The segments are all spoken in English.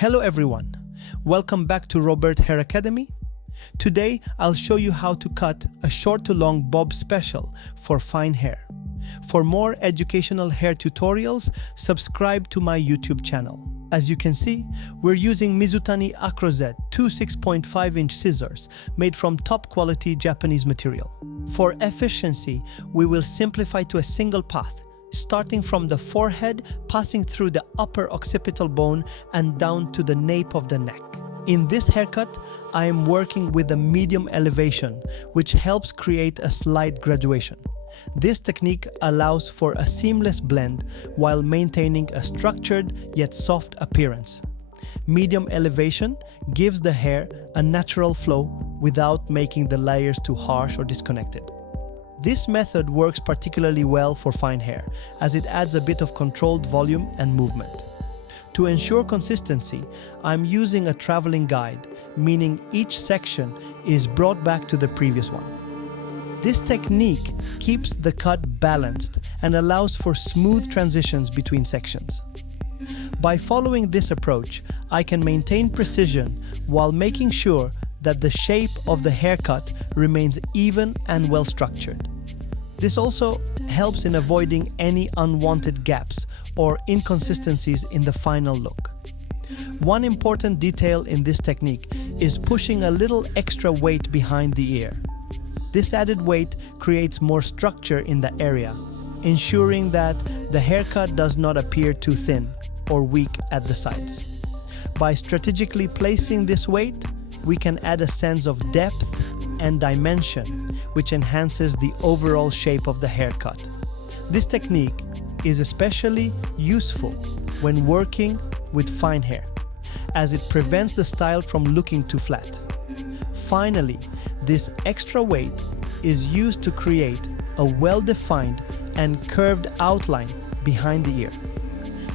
Hello everyone, welcome back to Robert Hair Academy. Today I'll show you how to cut a short to long bob special for fine hair. For more educational hair tutorials, subscribe to my YouTube channel. As you can see, we're using Mizutanii Acro Z 2 6.5-inch scissors made from top quality Japanese material. For efficiency, we will simplify to a single path, starting from the forehead, passing through the upper occipital bone and down to the nape of the neck. In this haircut, I am working with a medium elevation, which helps create a slight graduation. This technique allows for a seamless blend while maintaining a structured yet soft appearance. Medium elevation gives the hair a natural flow without making the layers too harsh or disconnected. This method works particularly well for fine hair, as it adds a bit of controlled volume and movement. To ensure consistency, I'm using a traveling guide, meaning each section is brought back to the previous one. This technique keeps the cut balanced and allows for smooth transitions between sections. By following this approach, I can maintain precision while making sure that the shape of the haircut remains even and well structured. This also helps in avoiding any unwanted gaps or inconsistencies in the final look. One important detail in this technique is pushing a little extra weight behind the ear. This added weight creates more structure in the area, ensuring that the haircut does not appear too thin or weak at the sides. By strategically placing this weight, we can add a sense of depth and dimension, which enhances the overall shape of the haircut. This technique is especially useful when working with fine hair, as it prevents the style from looking too flat. Finally, this extra weight is used to create a well-defined and curved outline behind the ear.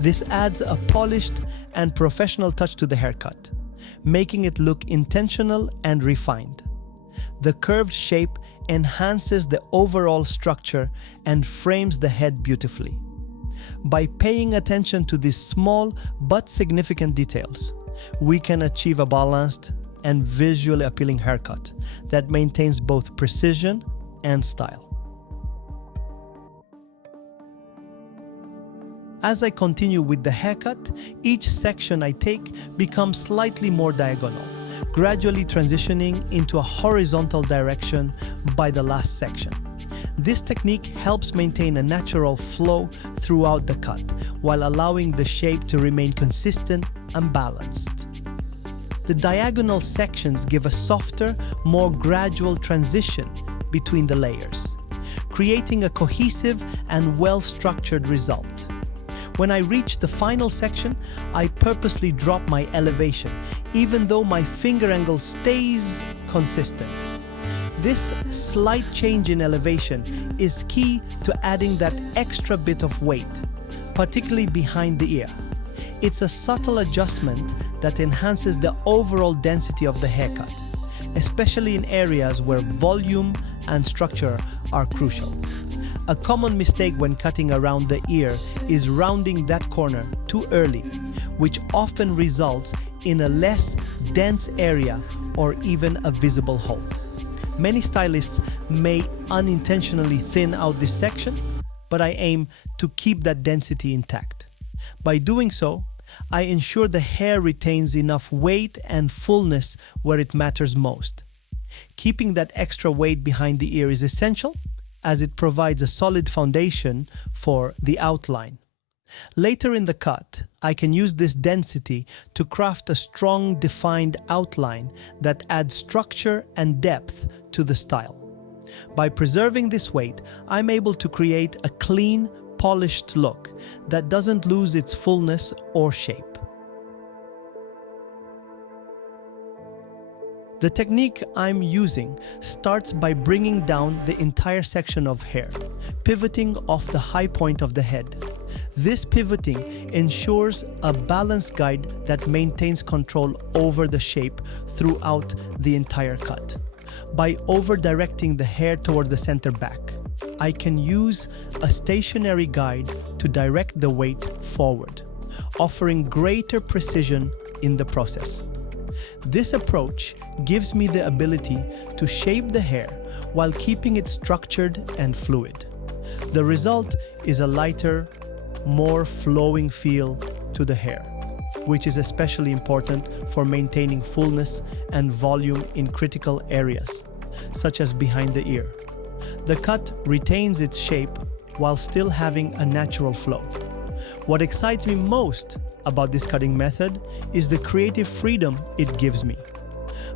This adds a polished and professional touch to the haircut, making it look intentional and refined. The curved shape enhances the overall structure and frames the head beautifully. By paying attention to these small but significant details, we can achieve a balanced and visually appealing haircut that maintains both precision and style. As I continue with the haircut, each section I take becomes slightly more diagonal, gradually transitioning into a horizontal direction by the last section. This technique helps maintain a natural flow throughout the cut, while allowing the shape to remain consistent and balanced. The diagonal sections give a softer, more gradual transition between the layers, creating a cohesive and well-structured result. When I reach the final section, I purposely drop my elevation, even though my finger angle stays consistent. This slight change in elevation is key to adding that extra bit of weight, particularly behind the ear. It's a subtle adjustment that enhances the overall density of the haircut, especially in areas where volume and structure are crucial. A common mistake when cutting around the ear is rounding that corner too early, which often results in a less dense area or even a visible hole. Many stylists may unintentionally thin out this section, but I aim to keep that density intact. By doing so, I ensure the hair retains enough weight and fullness where it matters most. Keeping that extra weight behind the ear is essential, as it provides a solid foundation for the outline. Later in the cut, I can use this density to craft a strong, defined outline that adds structure and depth to the style. By preserving this weight, I'm able to create a clean, polished look that doesn't lose its fullness or shape. The technique I'm using starts by bringing down the entire section of hair, pivoting off the high point of the head. This pivoting ensures a balanced guide that maintains control over the shape throughout the entire cut. By over-directing the hair toward the center back, I can use a stationary guide to direct the weight forward, offering greater precision in the process. This approach gives me the ability to shape the hair while keeping it structured and fluid. The result is a lighter, more flowing feel to the hair, which is especially important for maintaining fullness and volume in critical areas, such as behind the ear. The cut retains its shape while still having a natural flow. What excites me most about this cutting method is the creative freedom it gives me.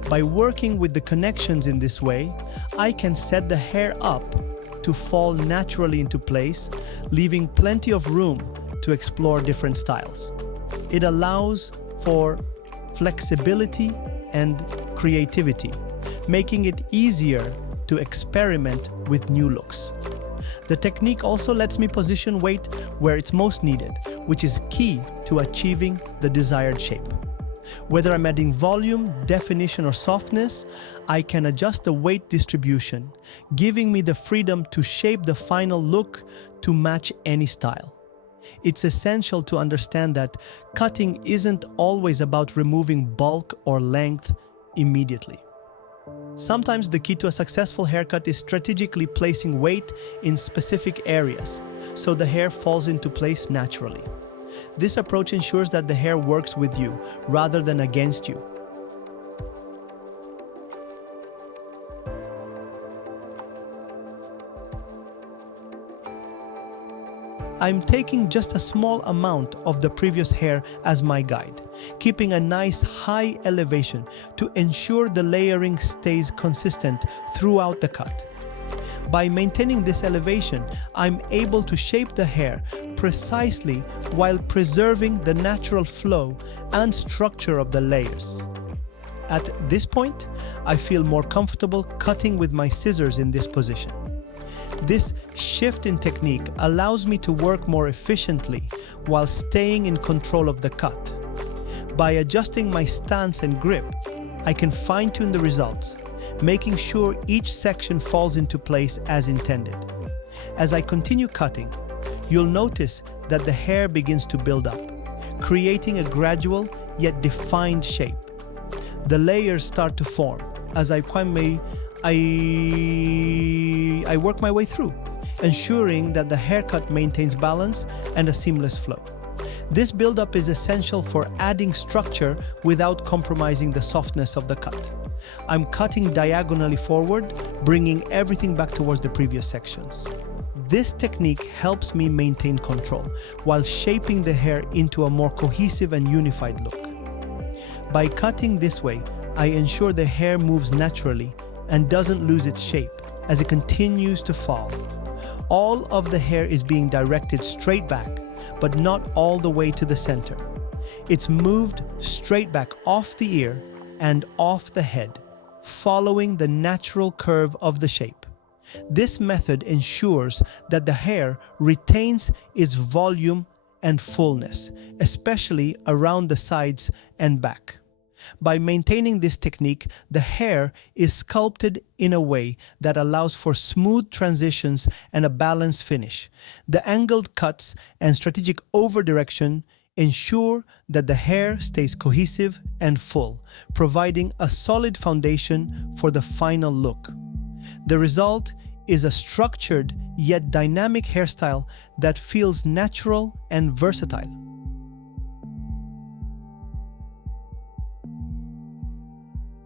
By working with the connections in this way, I can set the hair up to fall naturally into place, leaving plenty of room to explore different styles. It allows for flexibility and creativity, making it easier to experiment with new looks. The technique also lets me position weight where it's most needed, which is key to achieving the desired shape. Whether I'm adding volume, definition, or softness, I can adjust the weight distribution, giving me the freedom to shape the final look to match any style. It's essential to understand that cutting isn't always about removing bulk or length immediately. Sometimes the key to a successful haircut is strategically placing weight in specific areas, so the hair falls into place naturally. This approach ensures that the hair works with you rather than against you. I'm taking just a small amount of the previous hair as my guide, keeping a nice high elevation to ensure the layering stays consistent throughout the cut. By maintaining this elevation, I'm able to shape the hair precisely while preserving the natural flow and structure of the layers. At this point, I feel more comfortable cutting with my scissors in this position. This shift in technique allows me to work more efficiently while staying in control of the cut. By adjusting my stance and grip, I can fine-tune the results, making sure each section falls into place as intended. As I continue cutting, you'll notice that the hair begins to build up, creating a gradual yet defined shape. The layers start to form as I work my way through, ensuring that the haircut maintains balance and a seamless flow. This build-up is essential for adding structure without compromising the softness of the cut. I'm cutting diagonally forward, bringing everything back towards the previous sections. This technique helps me maintain control while shaping the hair into a more cohesive and unified look. By cutting this way, I ensure the hair moves naturally and doesn't lose its shape as it continues to fall. All of the hair is being directed straight back, but not all the way to the center. It's moved straight back off the ear and off the head, following the natural curve of the shape. This method ensures that the hair retains its volume and fullness, especially around the sides and back. By maintaining this technique, the hair is sculpted in a way that allows for smooth transitions and a balanced finish. The angled cuts and strategic over-direction ensure that the hair stays cohesive and full, providing a solid foundation for the final look. The result is a structured yet dynamic hairstyle that feels natural and versatile.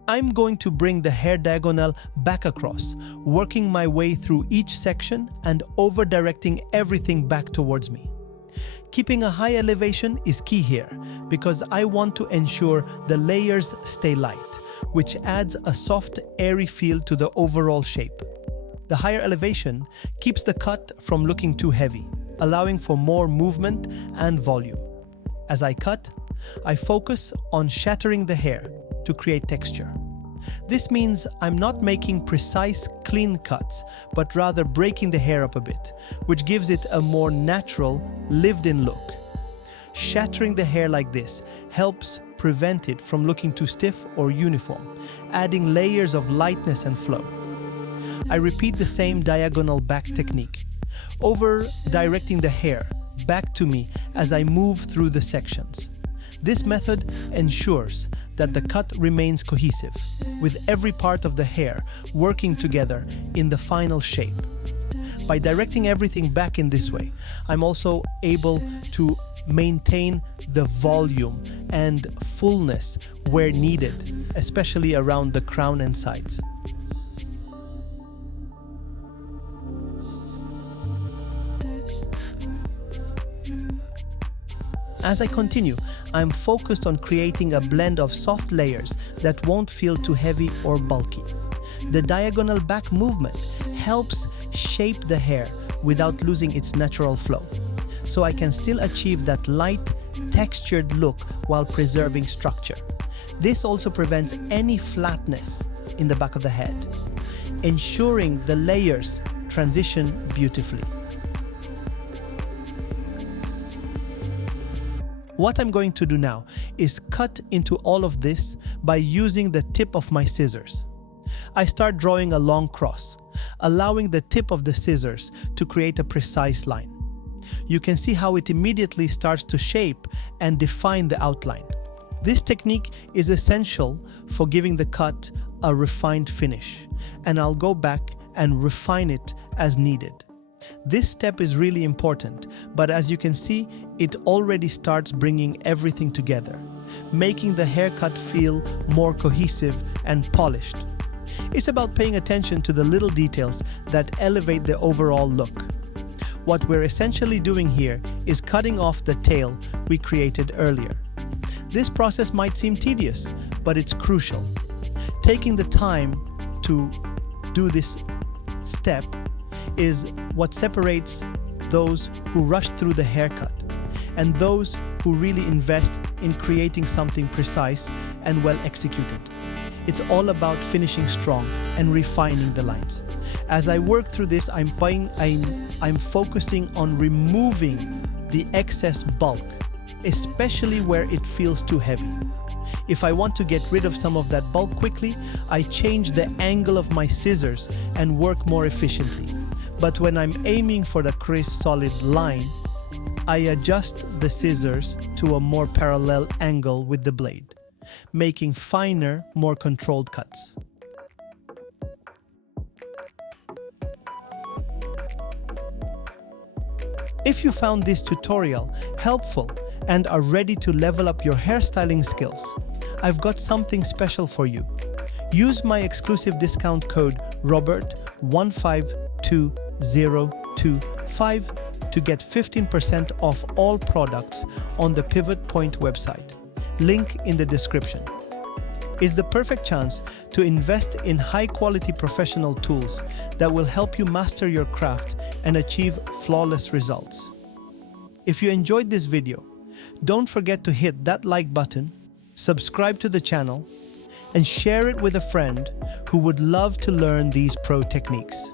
I'm going to bring the hair diagonal back across, working my way through each section and over-directing everything back towards me. Keeping a high elevation is key here because I want to ensure the layers stay light, which adds a soft, airy feel to the overall shape. The higher elevation keeps the cut from looking too heavy, allowing for more movement and volume. As I cut, I focus on shattering the hair to create texture. This means I'm not making precise, clean cuts, but rather breaking the hair up a bit, which gives it a more natural, lived-in look. Shattering the hair like this helps prevent it from looking too stiff or uniform, adding layers of lightness and flow. I repeat the same diagonal back technique, over-directing the hair back to me as I move through the sections. This method ensures that the cut remains cohesive, with every part of the hair working together in the final shape. By directing everything back in this way, I'm also able to maintain the volume and fullness where needed, especially around the crown and sides. As I continue, I'm focused on creating a blend of soft layers that won't feel too heavy or bulky. The diagonal back movement helps shape the hair without losing its natural flow, so I can still achieve that light, textured look while preserving structure. This also prevents any flatness in the back of the head, ensuring the layers transition beautifully. What I'm going to do now is cut into all of this by using the tip of my scissors. I start drawing a long cross, allowing the tip of the scissors to create a precise line. You can see how it immediately starts to shape and define the outline. This technique is essential for giving the cut a refined finish, and I'll go back and refine it as needed. This step is really important, but as you can see, it already starts bringing everything together, making the haircut feel more cohesive and polished. It's about paying attention to the little details that elevate the overall look. What we're essentially doing here is cutting off the tail we created earlier. This process might seem tedious, but it's crucial. Taking the time to do this step is what separates those who rush through the haircut and those who really invest in creating something precise and well executed. It's all about finishing strong and refining the lines. As I work through this, I'm focusing on removing the excess bulk, especially where it feels too heavy. If I want to get rid of some of that bulk quickly, I change the angle of my scissors and work more efficiently. But when I'm aiming for the crisp, solid line, I adjust the scissors to a more parallel angle with the blade, making finer, more controlled cuts. If you found this tutorial helpful and are ready to level up your hairstyling skills, I've got something special for you. Use my exclusive discount code ROBERT1520025 to get 15% off all products on the Pivot Point website. Link in the description. It's the perfect chance to invest in high-quality professional tools that will help you master your craft and achieve flawless results. If you enjoyed this video, don't forget to hit that like button, subscribe to the channel, and share it with a friend who would love to learn these pro techniques.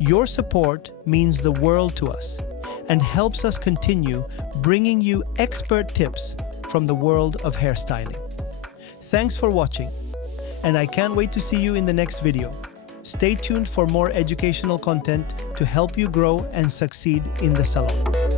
Your support means the world to us and helps us continue bringing you expert tips from the world of hairstyling. Thanks for watching, and I can't wait to see you in the next video. Stay tuned for more educational content to help you grow and succeed in the salon.